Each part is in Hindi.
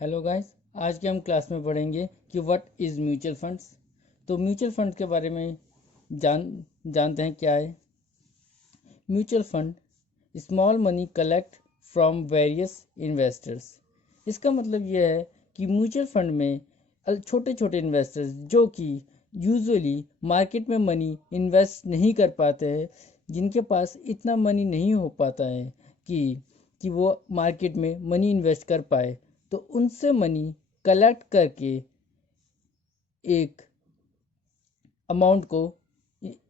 हेलो गाइस, आज के हम क्लास में पढ़ेंगे कि व्हाट इज़ म्यूचुअल फंड्स। तो म्यूचुअल फंड के बारे में जानते हैं क्या है। Mutual fund small money collect from various investors. इसका मतलब यह है कि म्यूचुअल फंड में छोटे छोटे इन्वेस्टर्स जो कि यूजुअली मार्केट में मनी इन्वेस्ट नहीं कर पाते हैं, जिनके पास इतना मनी नहीं हो पाता है कि वो मार्केट में मनी इन्वेस्ट कर पाए, तो उनसे मनी कलेक्ट करके एक अमाउंट को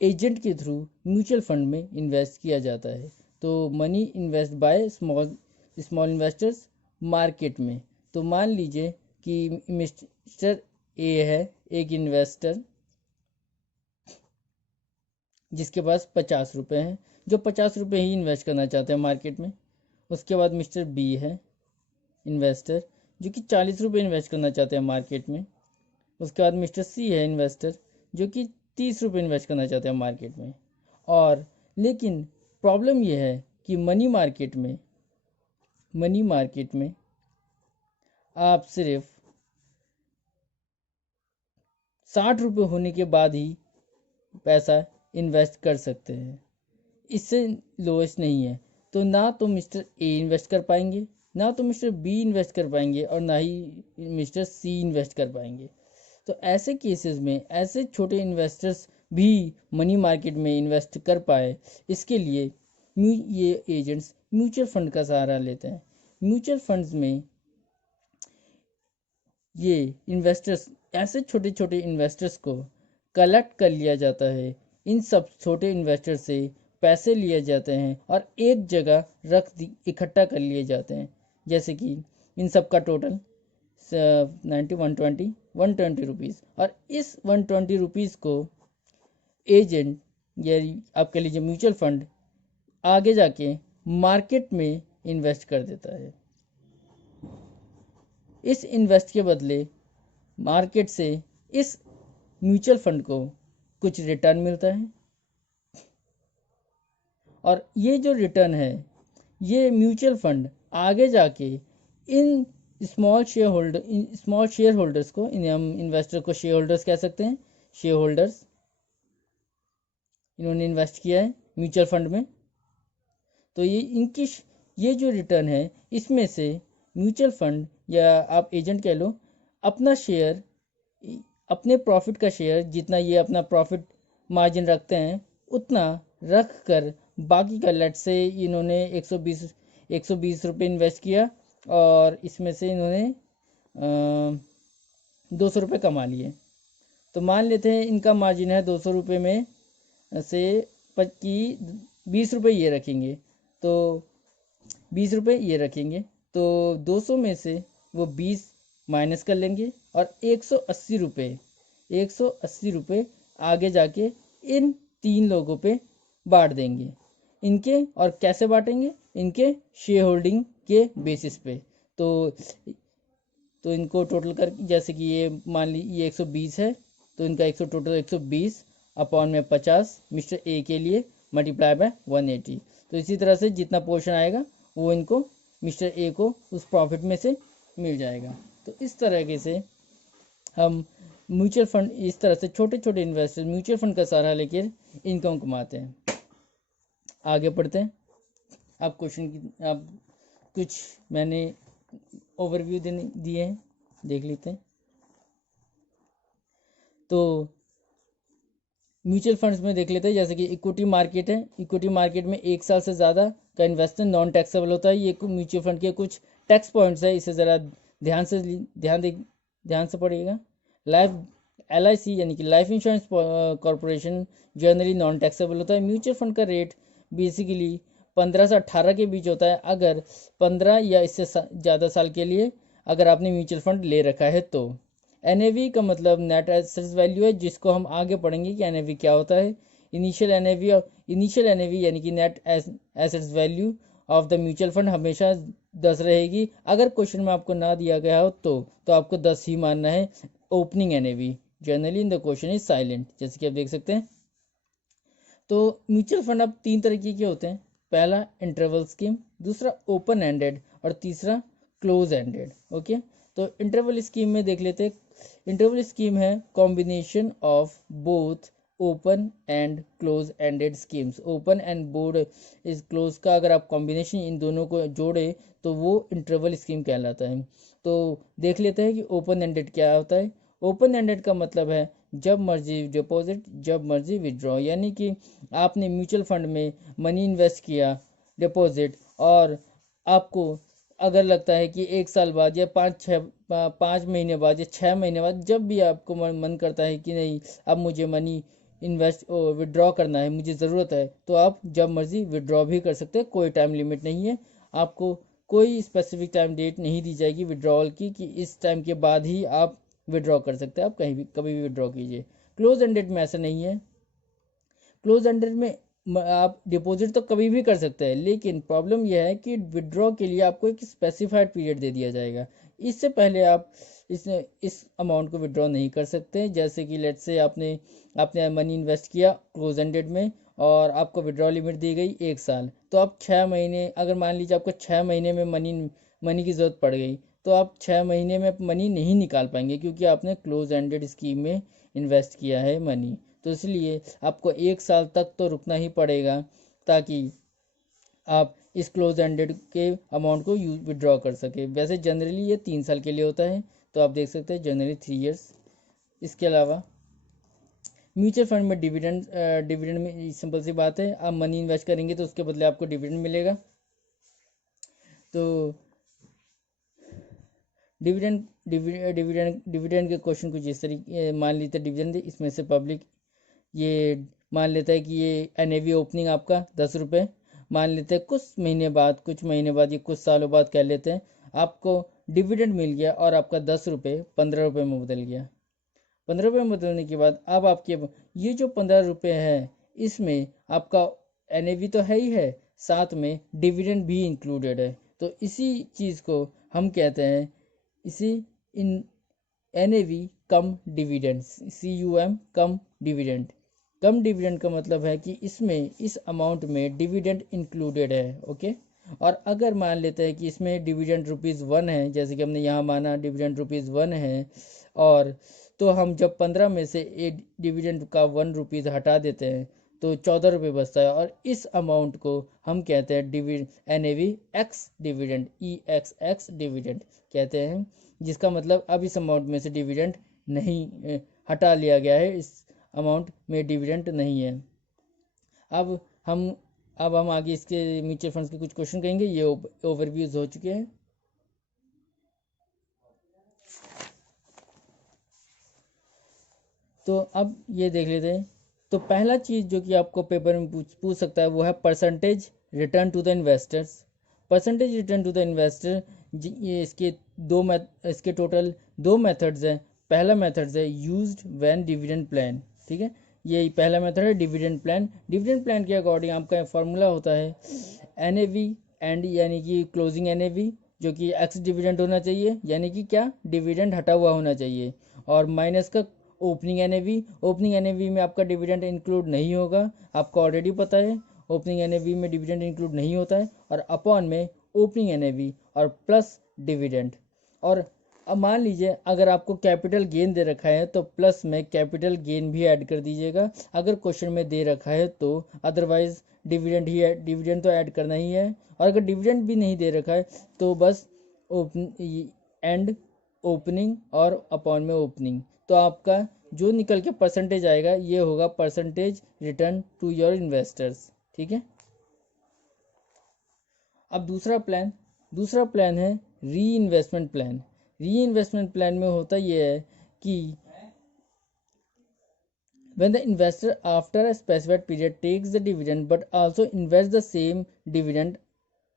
एजेंट के थ्रू म्यूचुअल फंड में इन्वेस्ट किया जाता है। तो money invest by small small investors market में। तो मान लीजिए कि मिस्टर ए है एक इन्वेस्टर जिसके पास 50 रुपये हैं, जो 50 रुपये ही इन्वेस्ट करना चाहते हैं मार्केट में। उसके बाद मिस्टर बी है इन्वेस्टर जो कि 40 रुपये इन्वेस्ट करना चाहते हैं मार्केट में। उसके बाद मिस्टर सी है इन्वेस्टर जो कि 30 रुपये इन्वेस्ट करना चाहते हैं मार्केट में। और लेकिन प्रॉब्लम यह है कि मनी मार्केट में आप सिर्फ 60 रुपये होने के बाद ही पैसा इन्वेस्ट कर सकते हैं, इससे लोएस्ट नहीं है। तो ना तो मिस्टर ए इन्वेस्ट कर पाएंगे, ना तो मिस्टर बी इन्वेस्ट कर पाएंगे, और ना ही मिस्टर सी इन्वेस्ट कर पाएंगे। तो ऐसे केसेस में ऐसे छोटे इन्वेस्टर्स भी मनी मार्केट में इन्वेस्ट कर पाए, इसके लिए ये एजेंट्स म्यूचुअल फंड का सहारा लेते हैं। म्यूचुअल फंड्स में ये इन्वेस्टर्स, ऐसे छोटे छोटे इन्वेस्टर्स को कलेक्ट कर लिया जाता है। इन सब छोटे इन्वेस्टर से पैसे लिए जाते हैं और एक जगह इकट्ठा कर लिए जाते हैं। जैसे कि इन सब का टोटल 120 रुपीज़, और इस 120 रुपीज़ को एजेंट या आप कह लीजिए म्यूचुअल फंड आगे जाके मार्केट में इन्वेस्ट कर देता है। इस इन्वेस्ट के बदले मार्केट से इस म्यूचुअल फंड को कुछ रिटर्न मिलता है, और ये जो रिटर्न है ये म्यूचुअल फंड आगे जाके इन स्मॉल शेयर होल्डर्स को, इन हम इन्वेस्टर को शेयर होल्डर्स कह सकते हैं, शेयर होल्डर्स इन्होंने इन्वेस्ट किया है म्यूचुअल फंड में। तो ये जो रिटर्न है इसमें से म्यूचुअल फंड या आप एजेंट कह लो, अपना शेयर, अपने प्रॉफिट का शेयर, जितना ये अपना प्रॉफिट मार्जिन रखते हैं उतना रख कर बाकी का, लेट से इन्होंने 120 रुपये इन्वेस्ट किया और इसमें से इन्होंने 200 रुपये कमा लिए। तो मान लेते हैं इनका मार्जिन है 200 रुपये में से 20 रुपये ये रखेंगे, तो 20 रुपये ये रखेंगे, तो 200 में से वो 20 माइनस कर लेंगे और 180 रुपये आगे जाके इन 3 लोगों पे बांट देंगे इनके। और कैसे बांटेंगे? इनके शेयर होल्डिंग के बेसिस पे। तो इनको टोटल कर, जैसे कि ये मान ली ये 120 है, तो इनका टोटल 120 अपॉन में 50 मिस्टर ए के लिए मल्टीप्लाई बाय 180। तो इसी तरह से जितना पोर्शन आएगा वो इनको, मिस्टर ए को, उस प्रॉफिट में से मिल जाएगा। तो इस तरीके से हम म्यूचुअल फंड, इस तरह से छोटे छोटे इन्वेस्टर म्यूचुअल फंड का सहारा लेकर इनकम कमाते हैं। आगे पढ़ते हैं। आप कुछ मैंने ओवरव्यू दिए हैं, देख लेते हैं। तो म्यूचुअल फंड्स में देख लेते हैं, जैसे कि इक्विटी मार्केट है। इक्विटी मार्केट में 1 साल से ज़्यादा का इन्वेस्टमेंट नॉन टैक्सेबल होता है। ये म्यूचुअल फंड के कुछ टैक्स पॉइंट्स है, इसे ज़रा ध्यान से पढ़िएगा। LIC यानी कि life insurance corporation generally non taxable होता है। म्यूचुअल फंड का रेट बेसिकली 15 से 18 के बीच होता है, अगर 15 या इससे ज़्यादा साल के लिए अगर आपने म्यूचुअल फंड ले रखा है तो। NAV का मतलब नेट एसेट्स वैल्यू है, जिसको हम आगे पढ़ेंगे कि NAV क्या होता है। इनिशियल NAV यानी कि net assets value of the mutual fund हमेशा 10 रहेगी। अगर क्वेश्चन में आपको ना दिया गया हो तो आपको 10 ही मानना है। Opening NAV generally in the question is silent, जैसे कि आप देख सकते हैं। तो म्यूचुअल फंड अब 3 तरीके के होते हैं। पहला इंटरवल स्कीम, दूसरा ओपन एंडेड और तीसरा क्लोज एंडेड। ओके, तो इंटरवल स्कीम में देख लेते हैं। इंटरवल स्कीम है combination of both open and close ended schemes. Open and board इस क्लोज का अगर आप कॉम्बिनेशन इन दोनों को जोड़े तो वो इंटरवल स्कीम कहलाता है। तो देख लेते हैं कि ओपन एंडेड क्या होता है। ओपन एंडेड का मतलब है जब मर्जी डिपॉजिट जब मर्जी विड्रॉ, यानी कि आपने म्यूचुअल फंड में मनी इन्वेस्ट किया डिपॉजिट, और आपको अगर लगता है कि 1 साल बाद या 5 महीने बाद या 6 महीने बाद जब भी आपको मन करता है कि नहीं अब मुझे मनी इन्वेस्ट विड्रॉ करना है, मुझे ज़रूरत है, तो आप जब मर्जी विड्रॉ भी कर सकते हैं। कोई टाइम लिमिट नहीं है, आपको कोई स्पेसिफिक टाइम डेट नहीं दी जाएगी विड्रॉल की कि इस टाइम के बाद ही आप विड्रॉ कर सकते हैं। आप कहीं भी कभी भी विड्रॉ कीजिए। क्लोज एंडेड में ऐसा नहीं है। क्लोज एंडेड में आप डिपॉजिट तो कभी भी कर सकते हैं, लेकिन प्रॉब्लम यह है कि विड्रॉ के लिए आपको एक स्पेसिफाइड पीरियड दे दिया जाएगा। इससे पहले आप इस अमाउंट को विड्रॉ नहीं कर सकते। जैसे कि लेट्स से आपने मनी इन्वेस्ट किया क्लोज एंडेड में और आपको विड्रॉ लिमिट दी गई 1 साल, तो आप 6 महीने, अगर मान लीजिए आपको 6 महीने में मनी की ज़रूरत पड़ गई, तो आप 6 महीने में मनी नहीं निकाल पाएंगे क्योंकि आपने क्लोज एंडेड स्कीम में इन्वेस्ट किया है मनी। तो इसलिए आपको 1 साल तक तो रुकना ही पड़ेगा ताकि आप इस क्लोज एंडेड के अमाउंट को विड्रॉ कर सके। वैसे जनरली ये 3 साल के लिए होता है, तो आप देख सकते हैं जनरली 3 इयर्स। इसके अलावा म्यूचुअल फंड में डिविडेंड में सिंपल सी बात है, आप मनी इन्वेस्ट करेंगे तो उसके बदले आपको डिविडेंड मिलेगा। तो डिविडेंड के क्वेश्चन कुछ इस तरीके मान लीजिए डिविडेंड इसमें से पब्लिक ये मान लेता है कि ये एनएवी ओपनिंग आपका 10 रुपये, मान लेते हैं कुछ महीने बाद या कुछ सालों बाद कह लेते हैं आपको डिविडेंड मिल गया और आपका 10 रुपये 15 रुपये में बदल गया। 15 रुपये में बदलने के बाद अब आपके ये जो 15 रुपये है इसमें आपका एनएवी तो है ही है, साथ में डिविडेंड भी इंक्लूडेड है। तो इसी चीज़ को हम कहते हैं इसी इन एनएवी कम डिविडेंड, CUM कम डिविडेंड। कम डिविडेंड का मतलब है कि इसमें इस अमाउंट में डिविडेंड इंक्लूडेड है। ओके, और अगर मान लेते हैं कि इसमें डिविडेंड ₹1 है, जैसे कि हमने यहाँ माना डिविडेंड ₹1 है, और तो हम जब 15 में से डिविडेंड का ₹1 हटा देते हैं तो 14 रुपये बचता है, और इस अमाउंट को हम कहते हैं NAV x dividend, EXX dividend कहते हैं, जिसका मतलब अब इस अमाउंट में से डिविडेंड नहीं हटा लिया गया है, इस अमाउंट में डिविडेंड नहीं है। अब हम आगे इसके म्यूचुअल फंड्स के कुछ क्वेश्चन कहेंगे। ये ओवरव्यूज हो चुके हैं। तो अब ये देख लेते हैं। तो पहला चीज़ जो कि आपको पेपर में पूछ सकता है वो है percentage return to the investors. Percentage return to the investor, ये इसके टोटल 2 मेथड्स हैं। पहला मेथड्स है यूज्ड व्हेन डिविडेंड प्लान, ठीक है, ये पहला मेथड है डिविडेंड प्लान। डिविडेंड प्लान के अकॉर्डिंग आपका फॉर्मूला होता है एनएवी एंड यानी कि क्लोजिंग एनएवी जो कि एक्स डिविडेंड होना चाहिए, यानी कि क्या डिविडेंड हटा हुआ होना चाहिए, और माइनस का ओपनिंग एनएवी। ओपनिंग एनएवी में आपका डिविडेंड इंक्लूड नहीं होगा, आपको ऑलरेडी पता है ओपनिंग एनएवी में डिविडेंड इंक्लूड नहीं होता है, और अपॉन में ओपनिंग एनएवी और प्लस डिविडेंड। और अब मान लीजिए अगर आपको कैपिटल गेन दे रखा है तो प्लस में कैपिटल गेन भी ऐड कर दीजिएगा अगर क्वेश्चन में दे रखा है तो, अदरवाइज डिविडेंड तो ऐड करना ही है। और अगर डिविडेंड भी नहीं दे रखा है तो बस एंड ओपनिंग और अपॉन में ओपनिंग। तो आपका जो निकल के परसेंटेज आएगा ये होगा percentage return to your investors, ठीक है। अब दूसरा प्लान है reinvestment plan. Reinvestment plan में होता ये है कि when the investor after a specified period takes the dividend but also invests the same dividend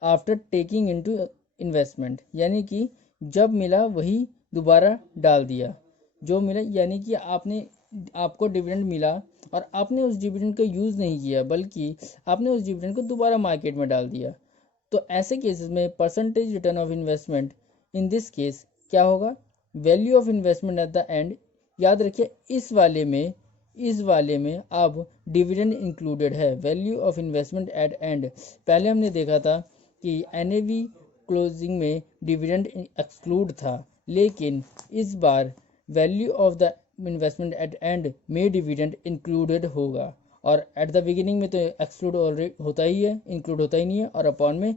after taking into investment, यानी कि जब मिला वही दोबारा डाल दिया, जो मिला यानी कि आपको डिविडेंड मिला और आपने उस डिविडेंड का यूज़ नहीं किया बल्कि आपने उस डिविडेंड को दोबारा मार्केट में डाल दिया। तो ऐसे केसेस में percentage return of investment in this case क्या होगा, value of investment at the end. याद रखिए इस वाले में अब डिविडेंड इंक्लूडेड है, value of investment at end. पहले हमने देखा था कि एनएवी क्लोजिंग में डिविडेंड एक्सक्लूड था, लेकिन इस बार value of the investment at end में डिविडेंड इंक्लूडेड होगा, और एट द बिगिनिंग में तो एक्सक्लूड ऑलरेडी होता ही है, इंक्लूड होता ही नहीं है, और अपॉन में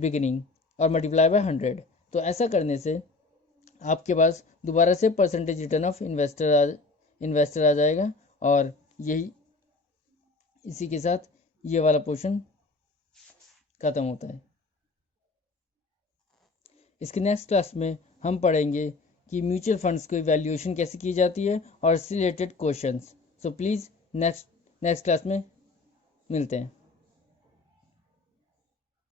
बिगिनिंग और मल्टीप्लाई बाय 100। तो ऐसा करने से आपके पास दोबारा से परसेंटेज रिटर्न ऑफ इन्वेस्टर आ जाएगा, और यही इसी के साथ ये वाला पोर्शन ख़त्म होता है। इसके नेक्स्ट क्लास में हम पढ़ेंगे कि म्यूचुअल फंड्स की वैल्यूएशन कैसे की जाती है और इससे related questions. So please next class में मिलते हैं।